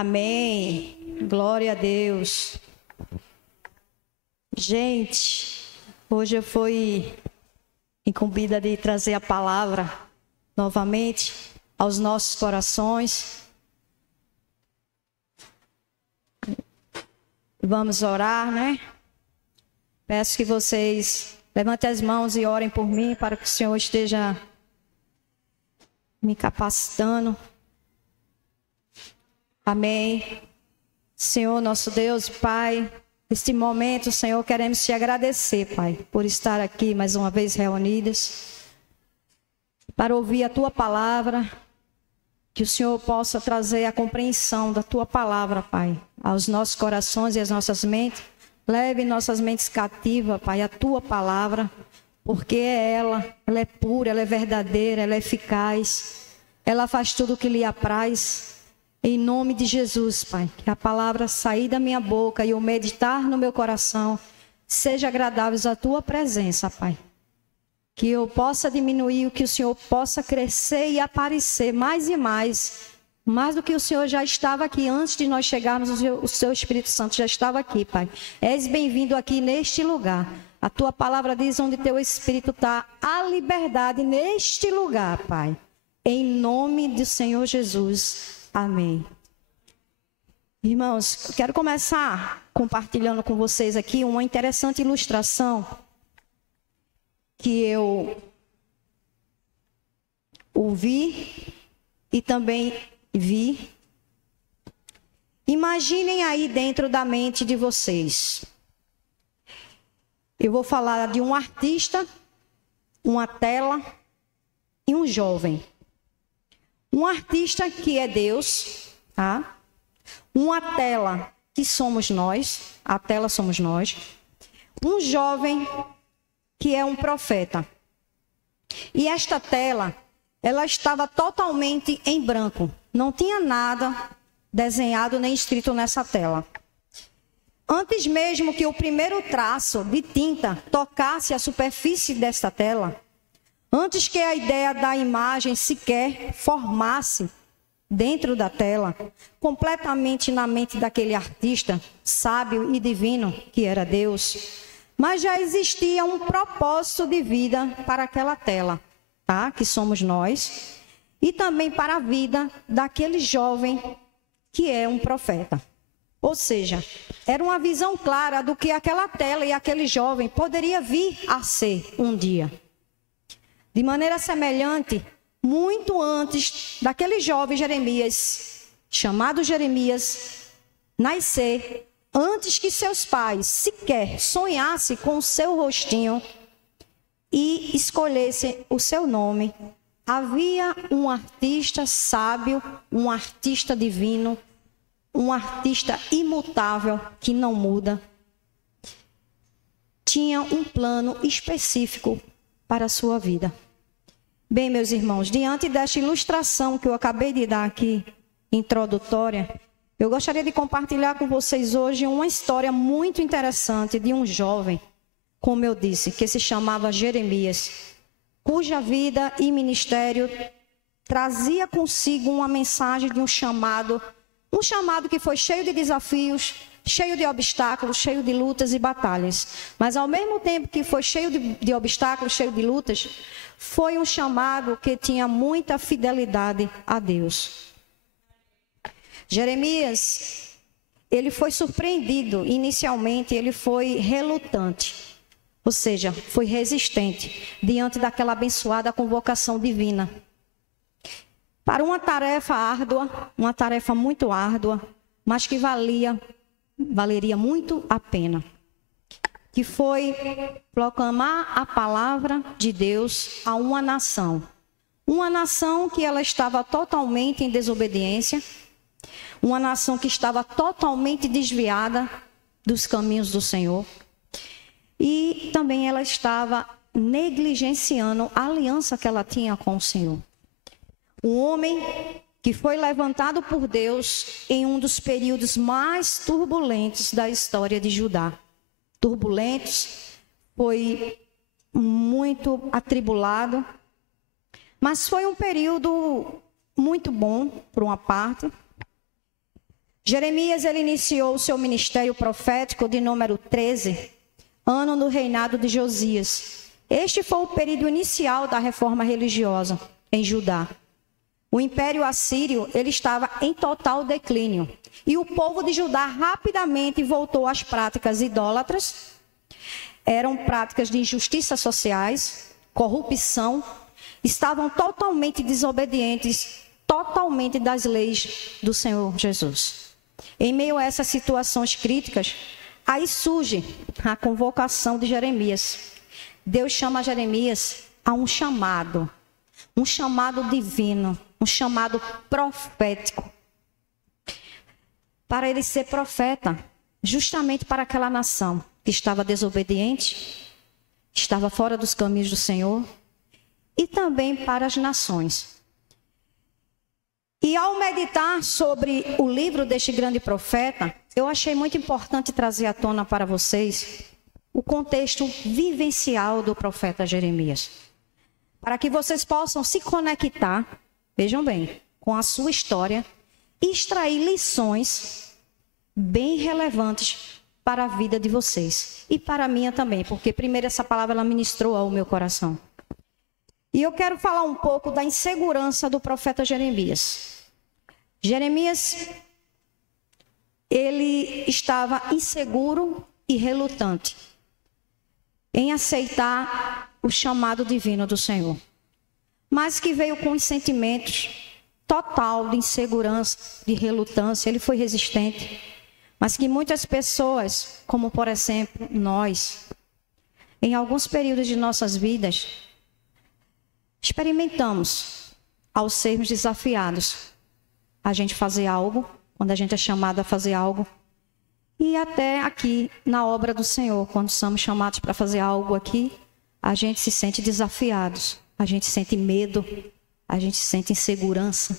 Amém. Glória a Deus. Gente, hoje eu fui incumbida de trazer a palavra novamente aos nossos corações. Vamos orar, né? Peço que vocês levantem as mãos e orem por mim para que o Senhor esteja me capacitando. Amém. Senhor, nosso Deus e Pai, neste momento, Senhor, queremos te agradecer, Pai, por estar aqui mais uma vez reunidas, para ouvir a Tua palavra, que o Senhor possa trazer a compreensão da Tua palavra, Pai, aos nossos corações e às nossas mentes. Leve nossas mentes cativas, Pai, a Tua palavra, porque ela é pura, ela é verdadeira, ela é eficaz, ela faz tudo o que lhe apraz. Em nome de Jesus, Pai, que a palavra sair da minha boca e o meditar no meu coração seja agradáveis à Tua presença, Pai. Que eu possa diminuir, que o Senhor possa crescer e aparecer mais e mais do que o Senhor já estava aqui antes de nós chegarmos, o Seu Espírito Santo já estava aqui, Pai. És bem-vindo aqui neste lugar. A Tua palavra diz onde Teu Espírito está, a liberdade neste lugar, Pai. Em nome do Senhor Jesus. Amém. Irmãos, eu quero começar compartilhando com vocês aqui uma interessante ilustração que eu ouvi e também vi. Imaginem aí dentro da mente de vocês. Eu vou falar de um artista, uma tela e um jovem. Um artista que é Deus, tá? Uma tela que somos nós, a tela somos nós. Um jovem que é um profeta. E esta tela, ela estava totalmente em branco. Não tinha nada desenhado nem escrito nessa tela. Antes mesmo que o primeiro traço de tinta tocasse a superfície desta tela, antes que a ideia da imagem sequer formasse dentro da tela, completamente na mente daquele artista sábio e divino que era Deus, mas já existia um propósito de vida para aquela tela, tá? Que somos nós, e também para a vida daquele jovem que é um profeta. Ou seja, era uma visão clara do que aquela tela e aquele jovem poderia vir a ser um dia. De maneira semelhante, muito antes daquele jovem Jeremias, chamado Jeremias, nascer, antes que seus pais sequer sonhassem com o seu rostinho e escolhessem o seu nome, havia um artista sábio, um artista divino, um artista imutável que não muda. Tinha um plano específico para a sua vida. Bem, meus irmãos, diante desta ilustração que eu acabei de dar aqui, introdutória, eu gostaria de compartilhar com vocês hoje uma história muito interessante de um jovem, como eu disse, que se chamava Jeremias, cuja vida e ministério trazia consigo uma mensagem de um chamado que foi cheio de desafios, cheio de obstáculos, cheio de lutas e batalhas. Mas ao mesmo tempo que foi cheio de obstáculos, cheio de lutas, foi um chamado que tinha muita fidelidade a Deus. Jeremias, ele foi surpreendido. Inicialmente, ele foi relutante. Ou seja, foi resistente diante daquela abençoada convocação divina. Para uma tarefa árdua, uma tarefa muito árdua, mas que valeria muito a pena, que foi proclamar a palavra de Deus a uma nação que ela estava totalmente em desobediência, uma nação que estava totalmente desviada dos caminhos do Senhor, e também ela estava negligenciando a aliança que ela tinha com o Senhor. Um homem que foi levantado por Deus em um dos períodos mais turbulentos da história de Judá. Turbulentos, foi muito atribulado, mas foi um período muito bom, por uma parte. Jeremias, ele iniciou o seu ministério profético de número 13, ano no reinado de Josias. Este foi o período inicial da reforma religiosa em Judá. O Império Assírio, ele estava em total declínio. E o povo de Judá rapidamente voltou às práticas idólatras. Eram práticas de injustiças sociais, corrupção. Estavam totalmente desobedientes, totalmente das leis do Senhor Jesus. Em meio a essas situações críticas, aí surge a convocação de Jeremias. Deus chama Jeremias a um chamado divino, um chamado profético, para ele ser profeta, justamente para aquela nação que estava desobediente, estava fora dos caminhos do Senhor, e também para as nações. E ao meditar sobre o livro deste grande profeta, eu achei muito importante trazer à tona para vocês o contexto vivencial do profeta Jeremias, para que vocês possam se conectar, vejam bem, com a sua história e extrair lições bem relevantes para a vida de vocês e para a minha também, porque primeiro essa palavra ela ministrou ao meu coração. E eu quero falar um pouco da insegurança do profeta Jeremias. Jeremias, ele estava inseguro e relutante em aceitar o chamado divino do Senhor, mas que veio com os sentimentos total de insegurança, de relutância. Ele foi resistente, mas que muitas pessoas, como por exemplo nós, em alguns períodos de nossas vidas, experimentamos, ao sermos desafiados, a gente fazer algo, quando a gente é chamado a fazer algo, e até aqui na obra do Senhor, quando somos chamados para fazer algo aqui, a gente se sente desafiados, a gente sente medo, a gente sente insegurança.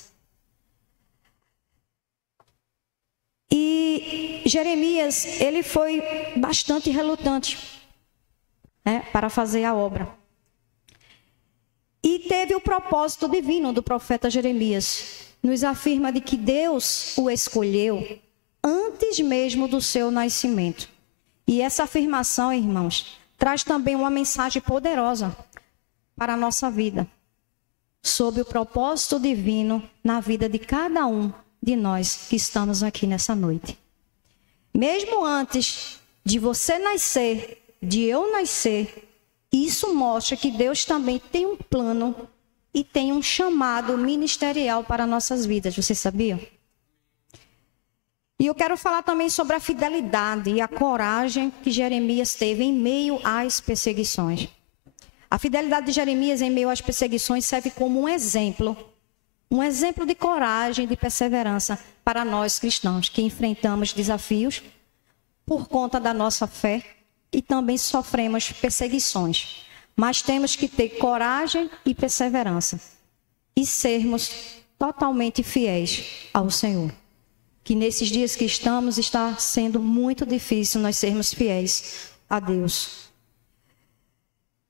E Jeremias, ele foi bastante relutante, para fazer a obra. E teve o propósito divino do profeta Jeremias. Nos afirma de que Deus o escolheu antes mesmo do seu nascimento. E essa afirmação, irmãos, traz também uma mensagem poderosa para a nossa vida, sobre o propósito divino na vida de cada um de nós que estamos aqui nessa noite. Mesmo antes de você nascer, de eu nascer, isso mostra que Deus também tem um plano e tem um chamado ministerial para nossas vidas. Vocês sabiam? E eu quero falar também sobre a fidelidade e a coragem que Jeremias teve em meio às perseguições. A fidelidade de Jeremias em meio às perseguições serve como um exemplo de coragem e de perseverança para nós cristãos que enfrentamos desafios por conta da nossa fé e também sofremos perseguições. Mas temos que ter coragem e perseverança e sermos totalmente fiéis ao Senhor. Que nesses dias que estamos está sendo muito difícil nós sermos fiéis a Deus.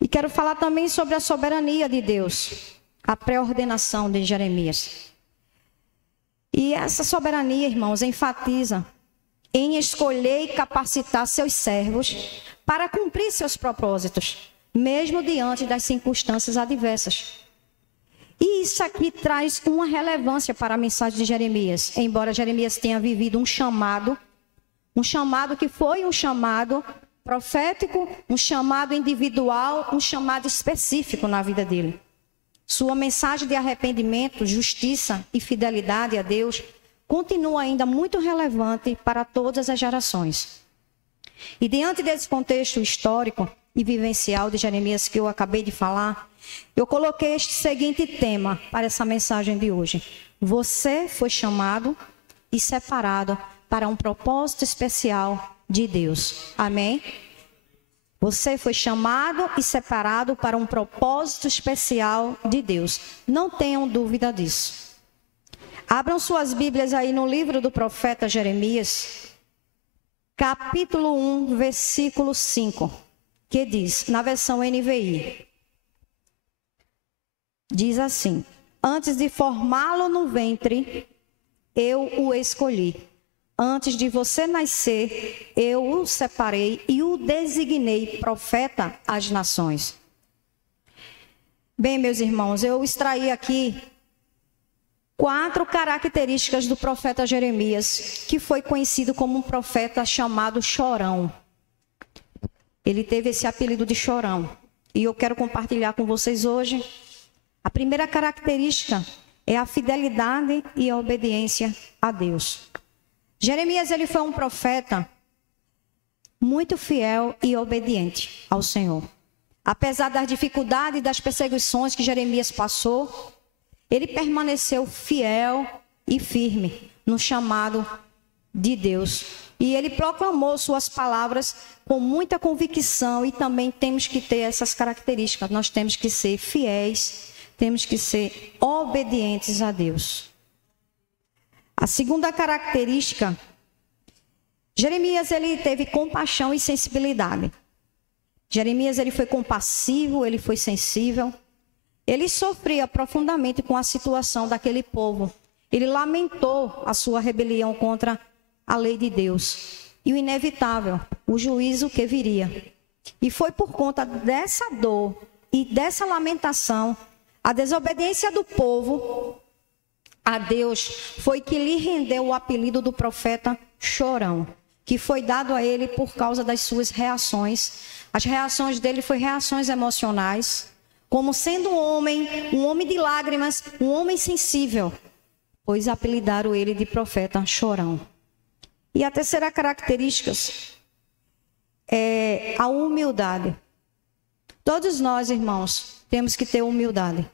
E quero falar também sobre a soberania de Deus, a pré-ordenação de Jeremias. E essa soberania, irmãos, enfatiza em escolher e capacitar seus servos para cumprir seus propósitos, mesmo diante das circunstâncias adversas. E isso aqui traz uma relevância para a mensagem de Jeremias. Embora Jeremias tenha vivido um chamado que foi um chamado profético, um chamado individual, um chamado específico na vida dele. Sua mensagem de arrependimento, justiça e fidelidade a Deus continua ainda muito relevante para todas as gerações. E diante desse contexto histórico e vivencial de Jeremias que eu acabei de falar, eu coloquei este seguinte tema para essa mensagem de hoje. Você foi chamado e separado para um propósito especial de Deus. Amém? Você foi chamado e separado para um propósito especial de Deus. Não tenham dúvida disso. Abram suas Bíblias aí no livro do profeta Jeremias, capítulo 1, versículo 5, que diz, na versão NVI, diz assim: antes de formá-lo no ventre, eu o escolhi. Antes de você nascer, eu o separei e o designei profeta às nações. Bem, meus irmãos, eu extraí aqui 4 características do profeta Jeremias, que foi conhecido como um profeta chamado Chorão. Ele teve esse apelido de Chorão. E eu quero compartilhar com vocês hoje. A primeira característica é a fidelidade e a obediência a Deus. Jeremias, ele foi um profeta muito fiel e obediente ao Senhor. Apesar das dificuldades e das perseguições que Jeremias passou, ele permaneceu fiel e firme no chamado de Deus. E ele proclamou suas palavras com muita convicção, e também temos que ter essas características. Nós temos que ser fiéis, temos que ser obedientes a Deus. A segunda característica, Jeremias, ele teve compaixão e sensibilidade. Jeremias, ele foi compassivo, ele foi sensível. Ele sofria profundamente com a situação daquele povo. Ele lamentou a sua rebelião contra a lei de Deus. E o inevitável, o juízo que viria. E foi por conta dessa dor e dessa lamentação, a desobediência do povo a Deus, foi que lhe rendeu o apelido do profeta Chorão, que foi dado a ele por causa das suas reações. As reações dele foram reações emocionais, como sendo um homem de lágrimas, um homem sensível, pois apelidaram ele de profeta Chorão. E a terceira característica é a humildade. Todos nós, irmãos, temos que ter humildade.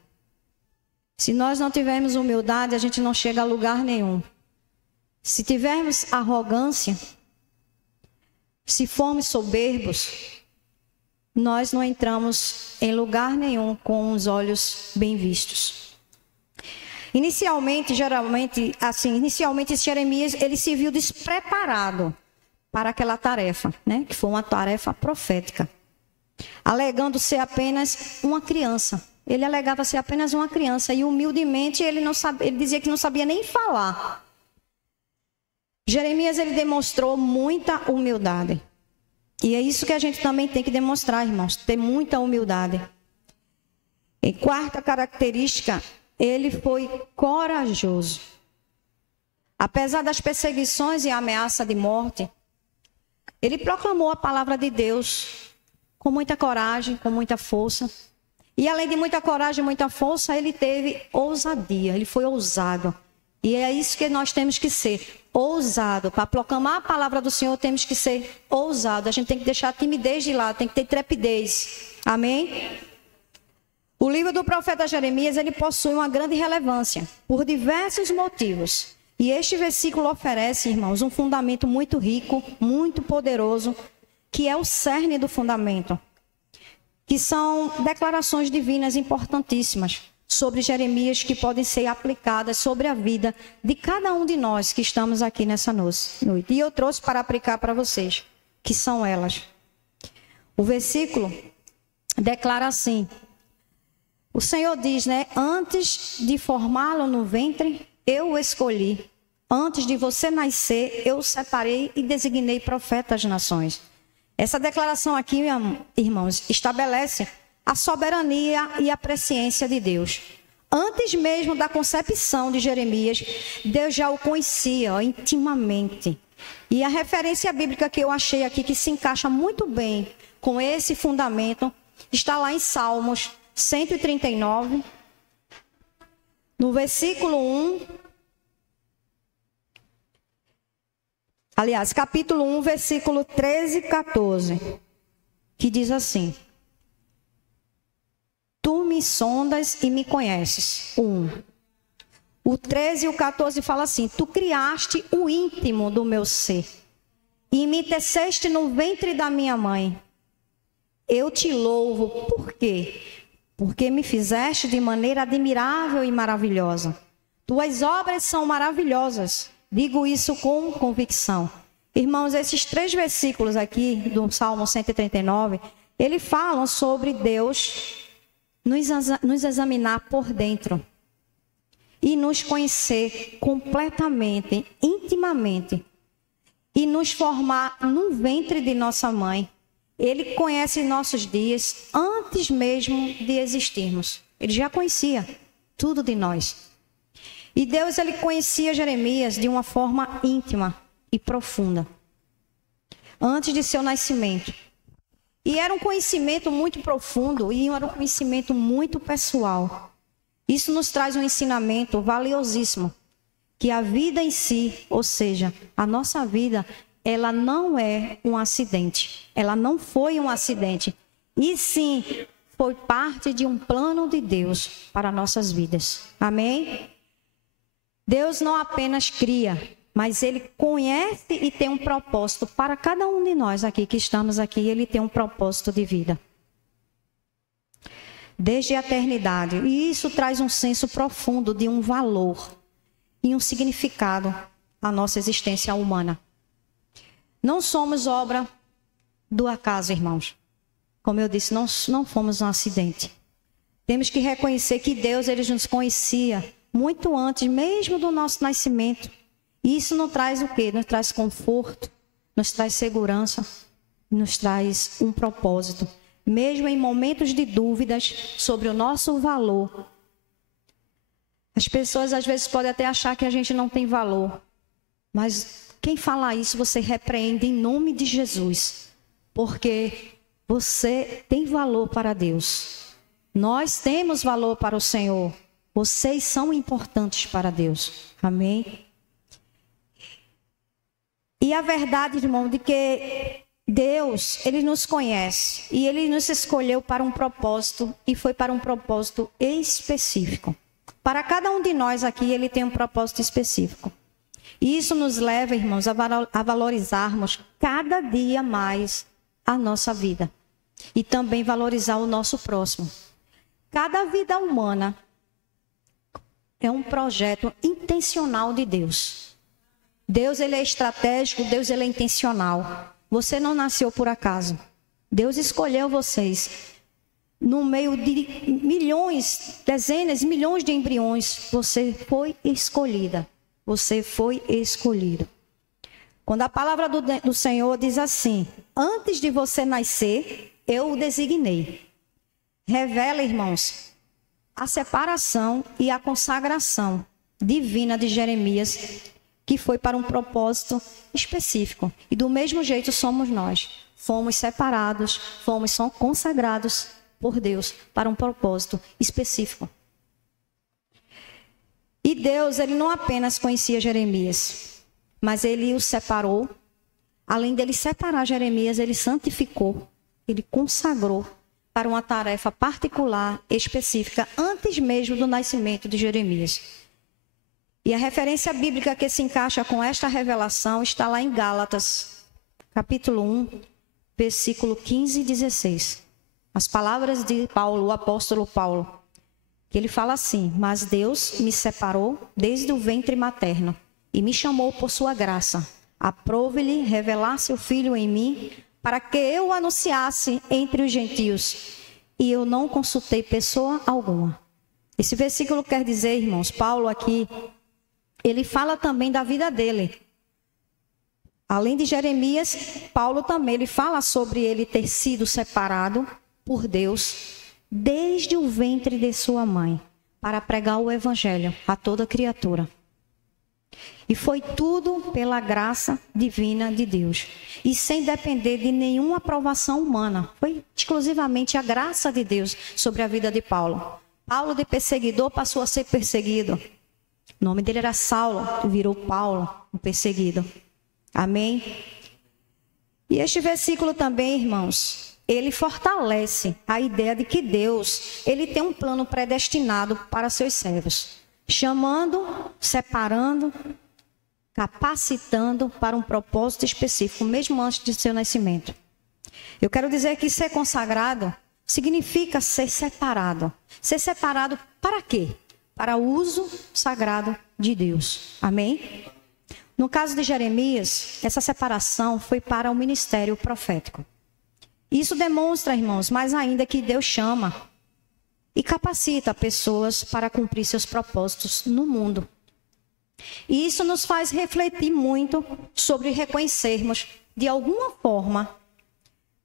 Se nós não tivermos humildade, a gente não chega a lugar nenhum. Se tivermos arrogância, se formos soberbos, nós não entramos em lugar nenhum com os olhos bem vistos. Inicialmente Jeremias, ele se viu despreparado para aquela tarefa, né? Que foi uma tarefa profética, alegando ser apenas uma criança. Ele alegava ser apenas uma criança e humildemente ele dizia que não sabia nem falar. Jeremias, ele demonstrou muita humildade. E é isso que a gente também tem que demonstrar, irmãos, ter muita humildade. E quarta característica, ele foi corajoso. Apesar das perseguições e ameaça de morte, ele proclamou a palavra de Deus com muita coragem, com muita força. E além de muita coragem e muita força, ele teve ousadia, ele foi ousado. E é isso que nós temos que ser, ousado. Para proclamar a palavra do Senhor, temos que ser ousado. A gente tem que deixar a timidez de lado, tem que ter trepidez. Amém? O livro do profeta Jeremias, ele possui uma grande relevância, por diversos motivos. E este versículo oferece, irmãos, um fundamento muito rico, muito poderoso, que é o cerne do fundamento, que são declarações divinas importantíssimas sobre Jeremias, que podem ser aplicadas sobre a vida de cada um de nós que estamos aqui nessa noite. E eu trouxe para aplicar para vocês, que são elas. O versículo declara assim, o Senhor diz, né? Antes de formá-lo no ventre, eu o escolhi. Antes de você nascer, eu o separei e designei profeta às nações. Essa declaração aqui, irmãos, estabelece a soberania e a presciência de Deus. Antes mesmo da concepção de Jeremias, Deus já o conhecia intimamente. E a referência bíblica que eu achei aqui, que se encaixa muito bem com esse fundamento, está lá em Salmos 139, no versículo 1. Aliás, capítulo 1, versículo 13 e 14, que diz assim: Tu me sondas e me conheces. 1. O 13 e o 14 fala assim: Tu criaste o íntimo do meu ser e me teceste no ventre da minha mãe. Eu te louvo, por quê? Porque me fizeste de maneira admirável e maravilhosa. Tuas obras são maravilhosas. Digo isso com convicção. Irmãos, esses 3 versículos aqui do Salmo 139, eles falam sobre Deus nos examinar por dentro e nos conhecer completamente, intimamente. e nos formar no ventre de nossa mãe. Ele conhece nossos dias antes mesmo de existirmos. Ele já conhecia tudo de nós. E Deus, ele conhecia Jeremias de uma forma íntima e profunda, antes de seu nascimento. E era um conhecimento muito profundo e era um conhecimento muito pessoal. Isso nos traz um ensinamento valiosíssimo, que a vida em si, ou seja, a nossa vida, ela não é um acidente. Ela não foi um acidente. E sim, foi parte de um plano de Deus para nossas vidas. Amém? Deus não apenas cria, mas Ele conhece e tem um propósito para cada um de nós aqui que estamos aqui. Ele tem um propósito de vida. Desde a eternidade. E isso traz um senso profundo de um valor e um significado à nossa existência humana. Não somos obra do acaso, irmãos. Como eu disse, não fomos um acidente. Temos que reconhecer que Deus, ele nos conhecia muito antes, mesmo do nosso nascimento. E isso nos traz o quê? Nos traz conforto, nos traz segurança, nos traz um propósito. Mesmo em momentos de dúvidas sobre o nosso valor. As pessoas às vezes podem até achar que a gente não tem valor. Mas quem fala isso, você repreende em nome de Jesus. Porque você tem valor para Deus. Nós temos valor para o Senhor. Vocês são importantes para Deus. Amém? E a verdade, irmão, de que Deus, ele nos conhece. E ele nos escolheu para um propósito. E foi para um propósito específico. Para cada um de nós aqui, ele tem um propósito específico. E isso nos leva, irmãos, a valorizarmos cada dia mais a nossa vida. E também valorizar o nosso próximo. Cada vida humana é um projeto intencional de Deus. Deus, ele é estratégico, Deus, ele é intencional. Você não nasceu por acaso. Deus escolheu vocês. No meio de milhões, dezenas, milhões de embriões, você foi escolhida. Você foi escolhido. Quando a palavra do Senhor diz assim: antes de você nascer, eu o designei. Revela, irmãos, a separação e a consagração divina de Jeremias, que foi para um propósito específico. E do mesmo jeito somos nós. Fomos separados, fomos consagrados por Deus para um propósito específico. E Deus, ele não apenas conhecia Jeremias, mas ele o separou. Além dele separar Jeremias, ele santificou, ele consagrou para uma tarefa particular, específica, antes mesmo do nascimento de Jeremias. E a referência bíblica que se encaixa com esta revelação está lá em Gálatas, capítulo 1, versículo 15 e 16. As palavras de Paulo, o apóstolo Paulo, que ele fala assim: mas Deus me separou desde o ventre materno e me chamou por sua graça. Aprove-lhe revelar seu filho em mim, para que eu o anunciasse entre os gentios. E eu não consultei pessoa alguma. Esse versículo quer dizer, irmãos, Paulo aqui, ele fala também da vida dele. Além de Jeremias, Paulo também, ele fala sobre ele ter sido separado por Deus desde o ventre de sua mãe, para pregar o evangelho a toda criatura. E foi tudo pela graça divina de Deus. E sem depender de nenhuma aprovação humana. Foi exclusivamente a graça de Deus sobre a vida de Paulo. Paulo, de perseguidor, passou a ser perseguido. O nome dele era Saulo, virou Paulo, o perseguido. Amém? E este versículo também, irmãos, ele fortalece a ideia de que Deus, ele tem um plano predestinado para seus servos. Chamando, separando, capacitando para um propósito específico, mesmo antes de seu nascimento. Eu quero dizer que ser consagrado significa ser separado. Ser separado para quê? Para o uso sagrado de Deus. Amém? No caso de Jeremias, essa separação foi para o ministério profético. Isso demonstra, irmãos, mais ainda que Deus chama e capacita pessoas para cumprir seus propósitos no mundo. E isso nos faz refletir muito sobre reconhecermos, de alguma forma,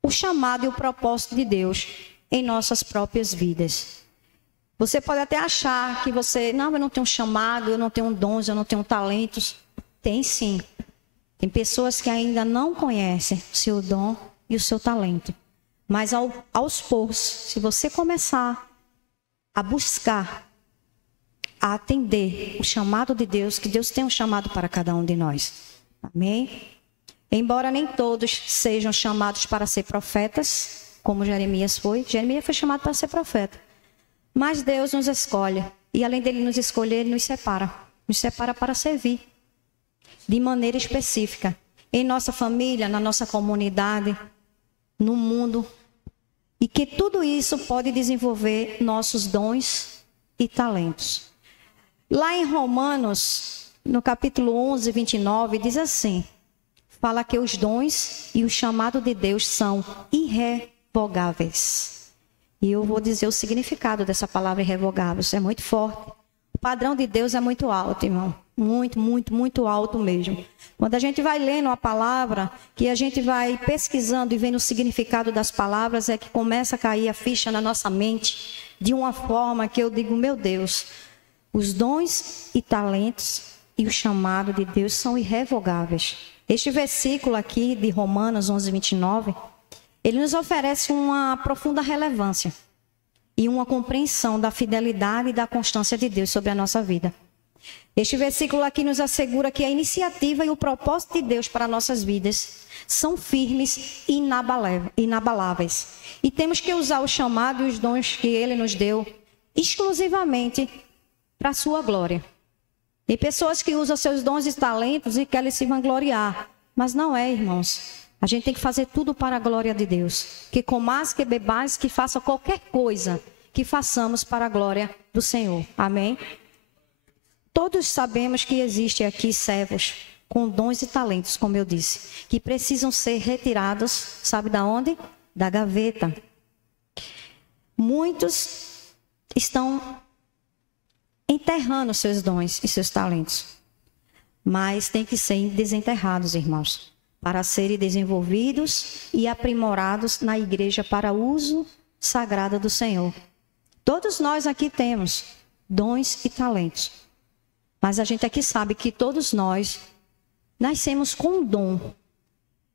o chamado e o propósito de Deus em nossas próprias vidas. Você pode até achar que eu não tenho chamado, eu não tenho dons, eu não tenho talentos. Tem sim. Tem pessoas que ainda não conhecem o seu dom e o seu talento. Mas aos poucos, se você começar a buscar, a atender o chamado de Deus, que Deus tem um chamado para cada um de nós. Amém? Embora nem todos sejam chamados para ser profetas, como Jeremias foi. Jeremias foi chamado para ser profeta. Mas Deus nos escolhe. E além dele nos escolher, ele nos separa. Nos separa para servir. De maneira específica. Em nossa família, na nossa comunidade, no mundo. E que tudo isso pode desenvolver nossos dons e talentos. Lá em Romanos, no capítulo 11, 29, diz assim. Fala que os dons e o chamado de Deus são irrevogáveis. E eu vou dizer o significado dessa palavra irrevogáveis. É muito forte. O padrão de Deus é muito alto, irmão. Muito, muito, muito alto mesmo. Quando a gente vai lendo a palavra, que a gente vai pesquisando e vendo o significado das palavras, é que começa a cair a ficha na nossa mente de uma forma que eu digo, meu Deus, os dons e talentos e o chamado de Deus são irrevogáveis. Este versículo aqui de Romanos 11, 29, ele nos oferece uma profunda relevância e uma compreensão da fidelidade e da constância de Deus sobre a nossa vida. Este versículo aqui nos assegura que a iniciativa e o propósito de Deus para nossas vidas são firmes e inabaláveis. E temos que usar o chamado e os dons que Ele nos deu exclusivamente para a sua glória. Tem pessoas que usam seus dons e talentos e querem se vangloriar. Mas não é, irmãos. A gente tem que fazer tudo para a glória de Deus. Que comais, que bebais, que faça qualquer coisa que façamos para a glória do Senhor. Amém? Todos sabemos que existem aqui servos com dons e talentos, como eu disse, que precisam ser retirados, sabe da onde? Da gaveta. Muitos estão enterrando seus dons e seus talentos, mas tem que ser desenterrados, irmãos, para serem desenvolvidos e aprimorados na igreja para uso sagrado do Senhor. Todos nós aqui temos dons e talentos, mas a gente aqui sabe que todos nós nascemos com um dom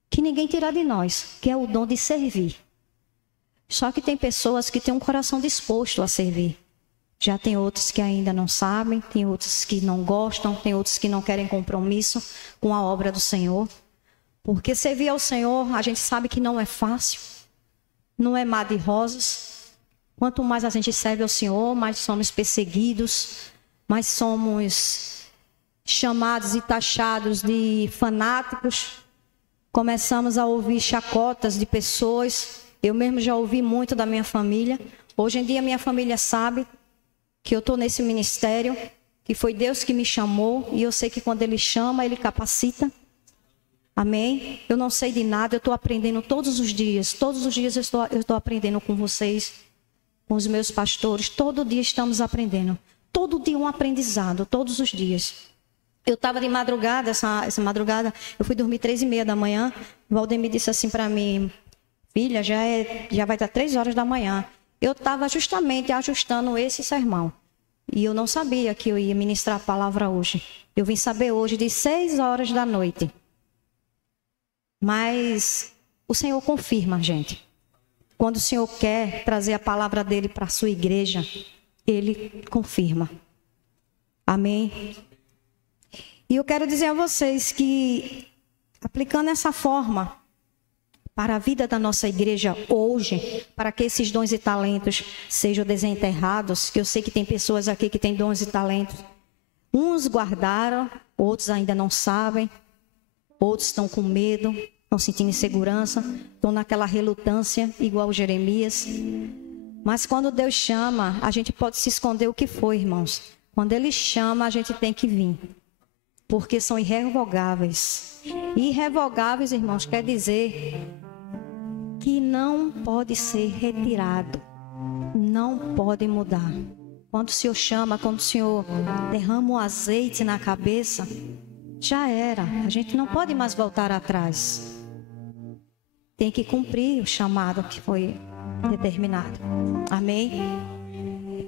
que ninguém tira de nós, que é o dom de servir. Só que tem pessoas que têm um coração disposto a servir. Já tem outros que ainda não sabem, tem outros que não gostam, tem outros que não querem compromisso com a obra do Senhor. Porque servir ao Senhor, a gente sabe que não é fácil, não é mar de rosas. Quanto mais a gente serve ao Senhor, mais somos perseguidos, mais somos chamados e taxados de fanáticos. Começamos a ouvir chacotas de pessoas. Eu mesmo já ouvi muito da minha família. Hoje em dia minha família sabe que eu estou nesse ministério, que foi Deus que me chamou, e eu sei que quando Ele chama, Ele capacita. Amém? Eu não sei de nada, eu estou aprendendo todos os dias eu estou aprendendo com vocês, com os meus pastores, todo dia estamos aprendendo. Todo dia um aprendizado, todos os dias. Eu estava de madrugada, essa madrugada, eu fui dormir 3h30 da manhã, o Valdemir disse assim para mim, filha, já vai dar 3 horas da manhã. Eu estava justamente ajustando esse sermão. E eu não sabia que eu ia ministrar a palavra hoje. Eu vim saber hoje de 6 horas da noite. Mas o Senhor confirma, gente. Quando o Senhor quer trazer a palavra dele para a sua igreja, Ele confirma. Amém? E eu quero dizer a vocês que, aplicando essa forma para a vida da nossa igreja hoje, para que esses dons e talentos sejam desenterrados, que eu sei que tem pessoas aqui que têm dons e talentos. Uns guardaram, outros ainda não sabem, outros estão com medo, estão sentindo insegurança, estão naquela relutância, igual Jeremias. Mas quando Deus chama, a gente pode se esconder o que foi, irmãos. Quando Ele chama, a gente tem que vir. Porque são irrevogáveis. Irrevogáveis, irmãos, quer dizer que não pode ser retirado. Não pode mudar. Quando o Senhor chama, quando o Senhor derrama o azeite na cabeça, já era. A gente não pode mais voltar atrás. Tem que cumprir o chamado que foi determinado. Amém?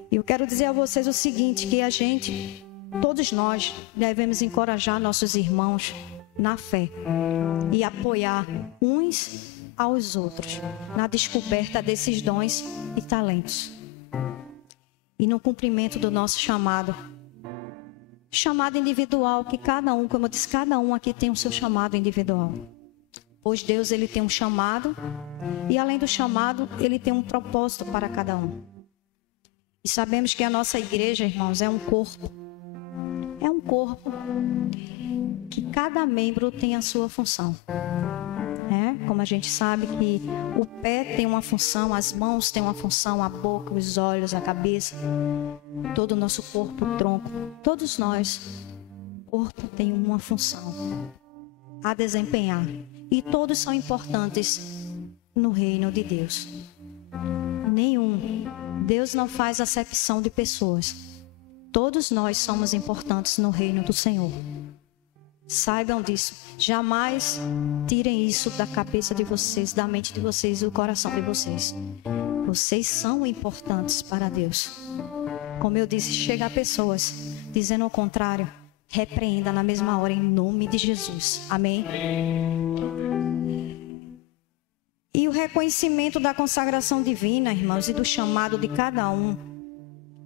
E eu quero dizer a vocês o seguinte, que a gente, todos nós, devemos encorajar nossos irmãos na fé e apoiar uns aos outros na descoberta desses dons e talentos e no cumprimento do nosso chamado individual, que cada um, como eu disse, cada um aqui tem o seu chamado individual, pois Deus, ele tem um chamado, e além do chamado, ele tem um propósito para cada um. E sabemos que a nossa igreja, irmãos, é um corpo, que cada membro tem a sua função. Como a gente sabe que o pé tem uma função, as mãos têm uma função, a boca, os olhos, a cabeça, todo o nosso corpo, o tronco, todos nós, o corpo tem uma função a desempenhar. E todos são importantes no reino de Deus. Deus não faz acepção de pessoas. Todos nós somos importantes no reino do Senhor. Saibam disso. Jamais tirem isso da cabeça de vocês, da mente de vocês, do coração de vocês. Vocês são importantes para Deus. Como eu disse, chega a pessoas dizendo o contrário, repreenda na mesma hora, em nome de Jesus. Amém? E o reconhecimento da consagração divina, irmãos, e do chamado de cada um,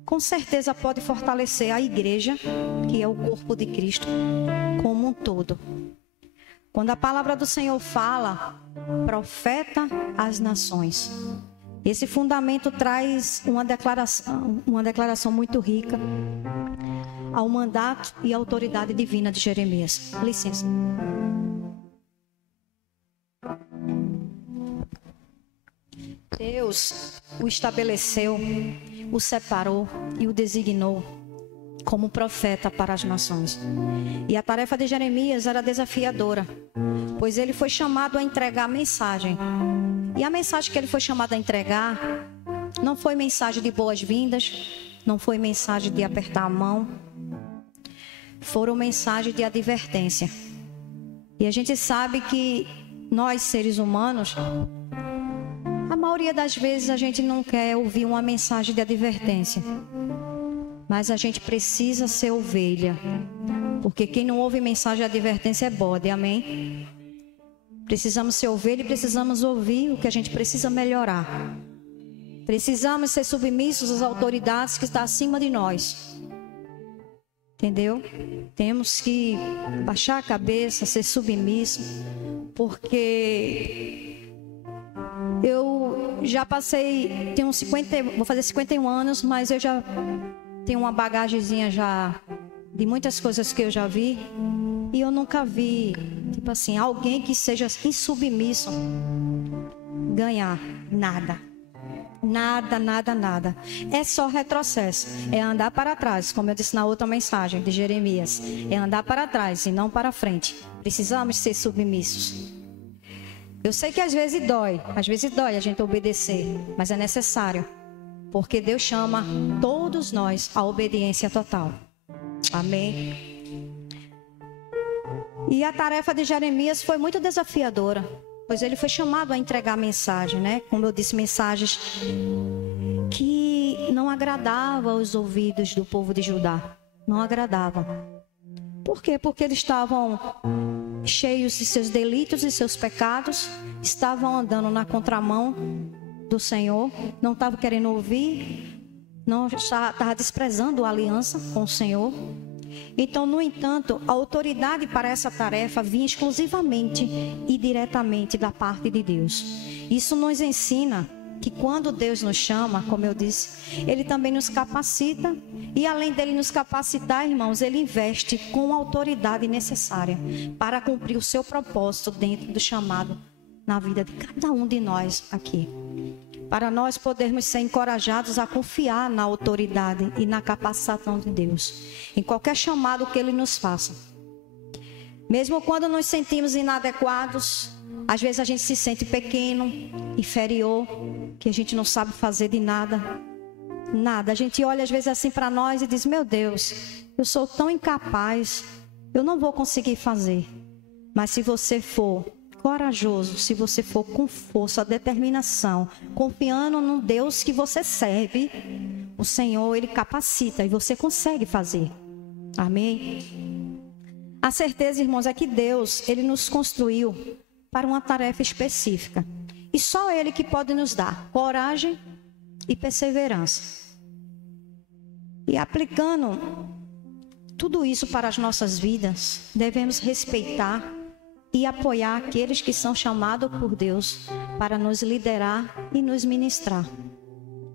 com certeza pode fortalecer a igreja, que é o corpo de Cristo, como um todo. Quando a palavra do Senhor fala, profeta às nações, esse fundamento traz uma declaração muito rica ao mandato e autoridade divina de Jeremias. Licença. Deus o estabeleceu, o separou e o designou como profeta para as nações. E a tarefa de Jeremias era desafiadora, pois ele foi chamado a entregar a mensagem. E a mensagem que ele foi chamado a entregar não foi mensagem de boas-vindas, não foi mensagem de apertar a mão, foram mensagem de advertência. E a gente sabe que nós, seres humanos, a maioria das vezes a gente não quer ouvir uma mensagem de advertência. Mas a gente precisa ser ovelha. Porque quem não ouve mensagem de advertência é bode, amém? Precisamos ser ovelha e precisamos ouvir o que a gente precisa melhorar. Precisamos ser submissos às autoridades que estão acima de nós. Entendeu? Temos que baixar a cabeça, ser submissos. Porque eu já passei, vou fazer 51 anos, mas eu já tenho uma bagagemzinha já de muitas coisas que eu já vi. E eu nunca vi, tipo assim, alguém que seja insubmisso ganhar nada. Nada. É só retrocesso. É andar para trás, como eu disse na outra mensagem de Jeremias. É andar para trás e não para frente. Precisamos ser submissos. Eu sei que às vezes dói a gente obedecer, mas é necessário. Porque Deus chama todos nós à obediência total. Amém? E a tarefa de Jeremias foi muito desafiadora, pois ele foi chamado a entregar mensagem, né? Como eu disse, mensagens que não agradavam aos ouvidos do povo de Judá. Não agradavam. Por quê? Porque eles estavam cheios de seus delitos e seus pecados, estavam andando na contramão do Senhor, não estavam querendo ouvir, não estava desprezando a aliança com o Senhor. Então, no entanto, a autoridade para essa tarefa vinha exclusivamente e diretamente da parte de Deus. Isso nos ensina que quando Deus nos chama, como eu disse, Ele também nos capacita. E além dele nos capacitar, irmãos, Ele investe com a autoridade necessária para cumprir o seu propósito dentro do chamado na vida de cada um de nós aqui. Para nós podermos ser encorajados a confiar na autoridade e na capacitação de Deus, em qualquer chamado que Ele nos faça. Mesmo quando nos sentimos inadequados, às vezes a gente se sente pequeno, inferior, que a gente não sabe fazer de nada. Nada. A gente olha às vezes assim para nós e diz: meu Deus, eu sou tão incapaz, eu não vou conseguir fazer. Mas se você for corajoso, se você for com força, determinação, confiando no Deus que você serve, o Senhor, Ele capacita e você consegue fazer. Amém? A certeza, irmãos, é que Deus, Ele nos construiu para uma tarefa específica. E só Ele que pode nos dar coragem e perseverança. E aplicando tudo isso para as nossas vidas, devemos respeitar e apoiar aqueles que são chamados por Deus para nos liderar e nos ministrar.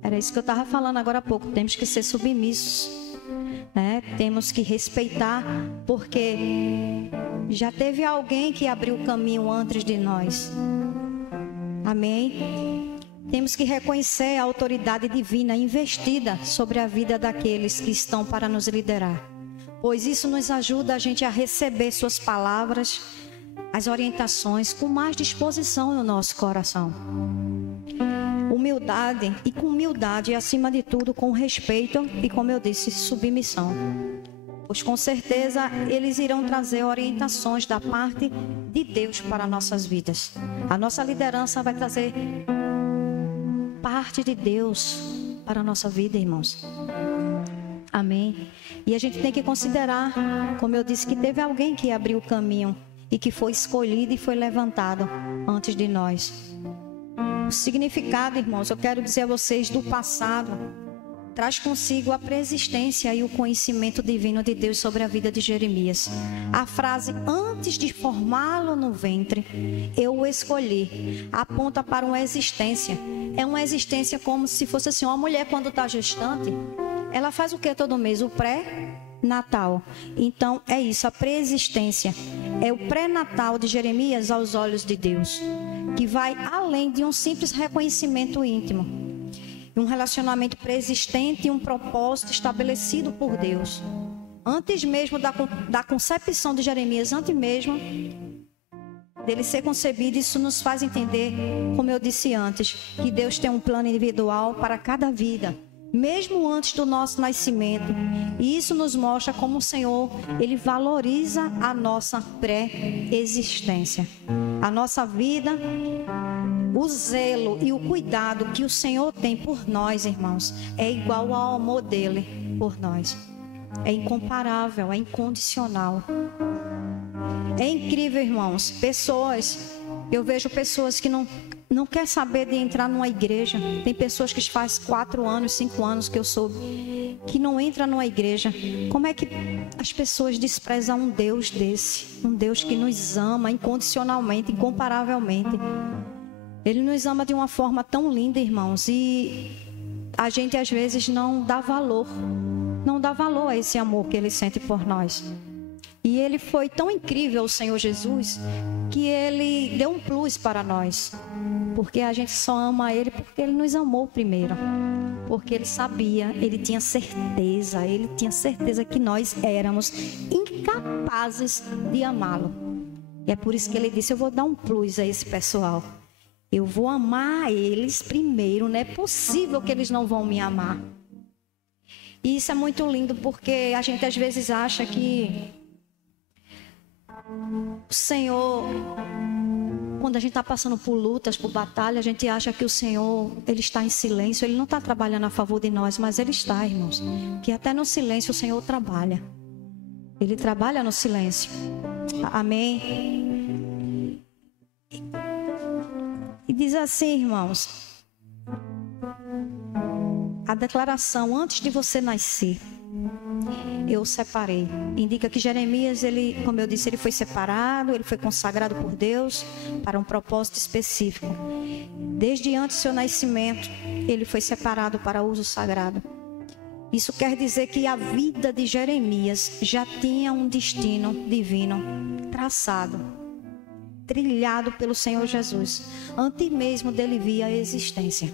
Era isso que eu estava falando agora há pouco. Temos que ser submissos, né? Temos que respeitar, porque já teve alguém que abriu o caminho antes de nós. Amém? Temos que reconhecer a autoridade divina investida sobre a vida daqueles que estão para nos liderar, pois isso nos ajuda a gente a receber suas palavras, as orientações com mais disposição no nosso coração. Humildade, e com humildade, e acima de tudo com respeito e, como eu disse, submissão. Pois com certeza eles irão trazer orientações da parte de Deus para nossas vidas. A nossa liderança vai trazer parte de Deus para a nossa vida, irmãos. Amém? E a gente tem que considerar, como eu disse, que teve alguém que abriu o caminho e que foi escolhido e foi levantado antes de nós. O significado, irmãos, eu quero dizer a vocês, do passado, traz consigo a preexistência e o conhecimento divino de Deus sobre a vida de Jeremias. A frase, antes de formá-lo no ventre, eu o escolhi, aponta para uma existência. É uma existência como se fosse assim, uma mulher quando está gestante, ela faz o que todo mês? O pré-natal. Então, é isso, a preexistência. É o pré-natal de Jeremias aos olhos de Deus, que vai além de um simples reconhecimento íntimo. Um relacionamento preexistente e um propósito estabelecido por Deus. Antes mesmo da concepção de Jeremias, antes mesmo dele ser concebido, isso nos faz entender, como eu disse antes, que Deus tem um plano individual para cada vida, mesmo antes do nosso nascimento. E isso nos mostra como o Senhor, Ele valoriza a nossa pré-existência. A nossa vida, o zelo e o cuidado que o Senhor tem por nós, irmãos, é igual ao amor dele por nós. É incomparável, é incondicional. É incrível, irmãos. Eu vejo pessoas que não querem saber de entrar numa igreja. Tem pessoas que faz 4 anos, 5 anos que eu soube, que não entram numa igreja. Como é que as pessoas desprezam um Deus desse? Um Deus que nos ama incondicionalmente, incomparavelmente. Ele nos ama de uma forma tão linda, irmãos, e a gente às vezes não dá valor a esse amor que Ele sente por nós. E Ele foi tão incrível, o Senhor Jesus, que Ele deu um plus para nós. Porque a gente só ama Ele porque Ele nos amou primeiro. Porque Ele sabia, Ele tinha certeza que nós éramos incapazes de amá-lo. E é por isso que Ele disse, eu vou dar um plus a esse pessoal. Eu vou amar eles primeiro, não é possível que eles não vão me amar. E isso é muito lindo, porque a gente às vezes acha que o Senhor, quando a gente está passando por lutas, por batalha, a gente acha que o Senhor, Ele está em silêncio, Ele não está trabalhando a favor de nós, mas Ele está, irmãos. Que até no silêncio o Senhor trabalha. Ele trabalha no silêncio. Amém? E diz assim, irmãos, a declaração antes de você nascer, eu o separei. Indica que Jeremias, ele, como eu disse, ele foi separado, ele foi consagrado por Deus para um propósito específico. Desde antes do seu nascimento, ele foi separado para uso sagrado. Isso quer dizer que a vida de Jeremias já tinha um destino divino traçado, trilhado pelo Senhor Jesus, antes mesmo dele vir à existência.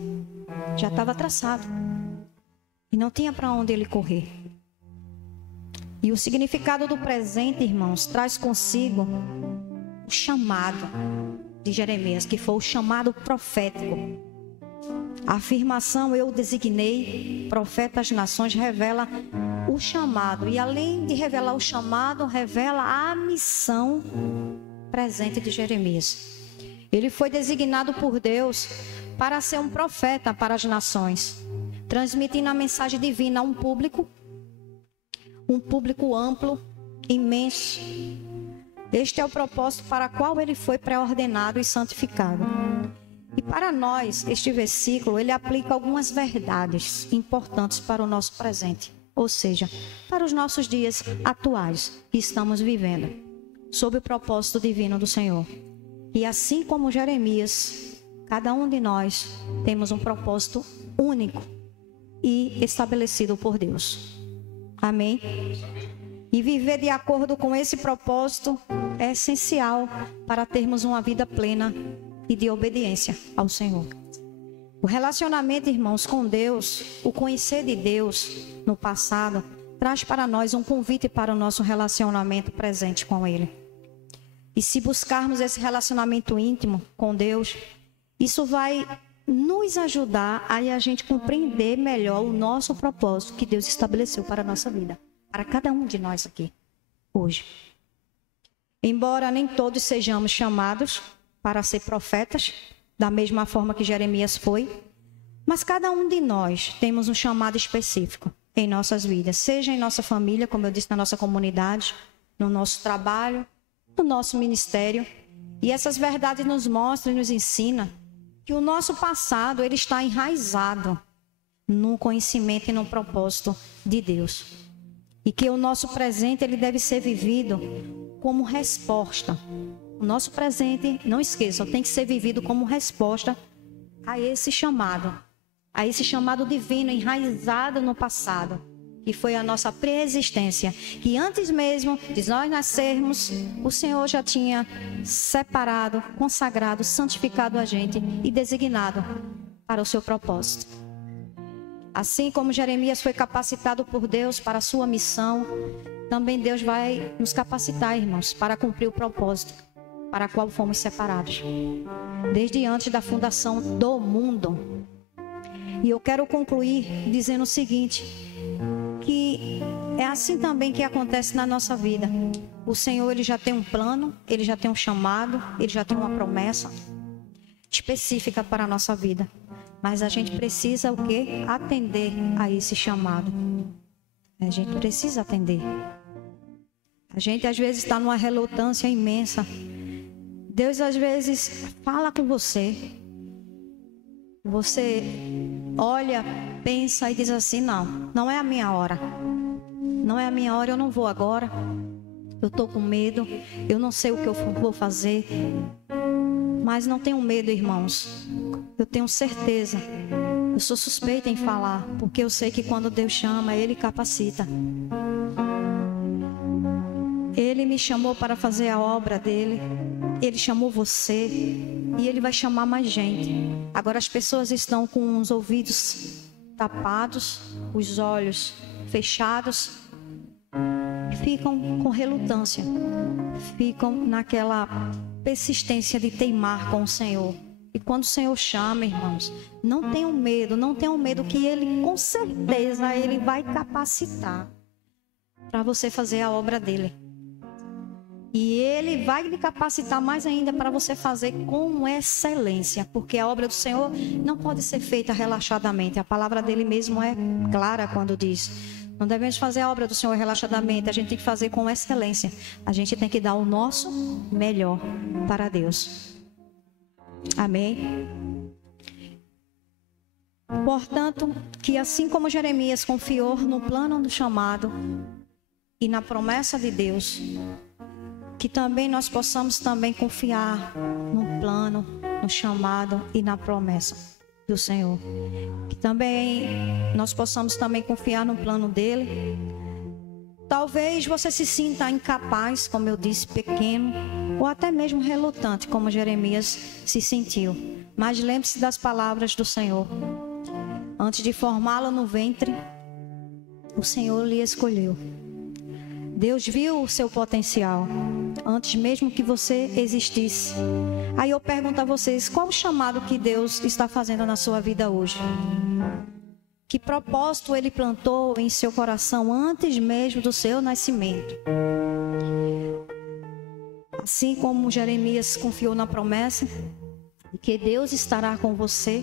Já estava traçado. E não tinha para onde ele correr. E o significado do presente, irmãos, traz consigo o chamado de Jeremias, que foi o chamado profético. A afirmação eu o designei profeta às nações revela o chamado. E além de revelar o chamado, revela a missão presente de Jeremias. Ele foi designado por Deus para ser um profeta para as nações, transmitindo a mensagem divina a um público amplo, imenso. Este é o propósito para o qual ele foi pré-ordenado e santificado. E para nós, este versículo, ele aplica algumas verdades importantes para o nosso presente, ou seja, para os nossos dias atuais que estamos vivendo, sob o propósito divino do Senhor. E assim como Jeremias, cada um de nós temos um propósito único e estabelecido por Deus. Amém? E viver de acordo com esse propósito é essencial para termos uma vida plena e de obediência ao Senhor. O relacionamento, irmãos, com Deus, o conhecer de Deus no passado, traz para nós um convite para o nosso relacionamento presente com Ele. E se buscarmos esse relacionamento íntimo com Deus, isso vai nos ajudar a gente compreender melhor o nosso propósito que Deus estabeleceu para a nossa vida, para cada um de nós aqui, hoje. Embora nem todos sejamos chamados para ser profetas, da mesma forma que Jeremias foi, mas cada um de nós temos um chamado específico em nossas vidas, seja em nossa família, como eu disse, na nossa comunidade, no nosso trabalho, no nosso ministério. E essas verdades nos mostram e nos ensinam que o nosso passado ele está enraizado no conhecimento e no propósito de Deus. E que o nosso presente ele deve ser vivido como resposta. O nosso presente, não esqueçam, tem que ser vivido como resposta a esse chamado divino enraizado no passado, que foi a nossa pré-existência, que antes mesmo de nós nascermos, o Senhor já tinha separado, consagrado, santificado a gente e designado para o seu propósito. Assim como Jeremias foi capacitado por Deus para a sua missão, também Deus vai nos capacitar, irmãos, para cumprir o propósito para o qual fomos separados, desde antes da fundação do mundo. E eu quero concluir dizendo o seguinte, que é assim também que acontece na nossa vida. O Senhor, ele já tem um plano, ele já tem um chamado, ele já tem uma promessa específica para a nossa vida. Mas a gente precisa o quê? Atender a esse chamado. A gente precisa atender. A gente às vezes está numa relutância imensa. Deus às vezes fala com você. Você olha, pensa e diz assim, não é a minha hora. Não é a minha hora, eu não vou agora. Eu estou com medo, eu não sei o que eu vou fazer. Mas não tenham medo, irmãos. Eu tenho certeza. Eu sou suspeita em falar, porque eu sei que quando Deus chama, Ele capacita. Ele me chamou para fazer a obra dele. Ele chamou você e Ele vai chamar mais gente. Agora as pessoas estão com os ouvidos tapados, os olhos fechados, ficam com relutância, ficam naquela persistência de teimar com o Senhor. E quando o Senhor chama, irmãos, não tenham medo que Ele, com certeza, Ele vai capacitar para você fazer a obra dele. E Ele vai lhe capacitar mais ainda para você fazer com excelência, porque a obra do Senhor não pode ser feita relaxadamente. A palavra dele mesmo é clara quando diz: não devemos fazer a obra do Senhor relaxadamente, a gente tem que fazer com excelência. A gente tem que dar o nosso melhor para Deus. Amém? Portanto, que assim como Jeremias confiou no plano do chamado e na promessa de Deus, que também nós possamos também confiar no plano, no chamado e na promessa do Senhor. Que também nós possamos também confiar no plano dele. Talvez você se sinta incapaz, como eu disse, pequeno, ou até mesmo relutante, como Jeremias se sentiu. Mas lembre-se das palavras do Senhor. Antes de formá-lo no ventre, o Senhor lhe escolheu. Deus viu o seu potencial antes mesmo que você existisse. Aí eu pergunto a vocês, qual o chamado que Deus está fazendo na sua vida hoje? Que propósito Ele plantou em seu coração antes mesmo do seu nascimento? Assim como Jeremias confiou na promessa que Deus estará com você,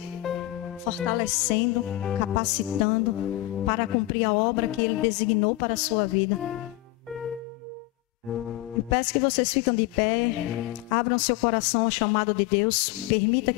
fortalecendo, capacitando para cumprir a obra que Ele designou para a sua vida. Eu peço que vocês fiquem de pé, abram seu coração ao chamado de Deus, permita que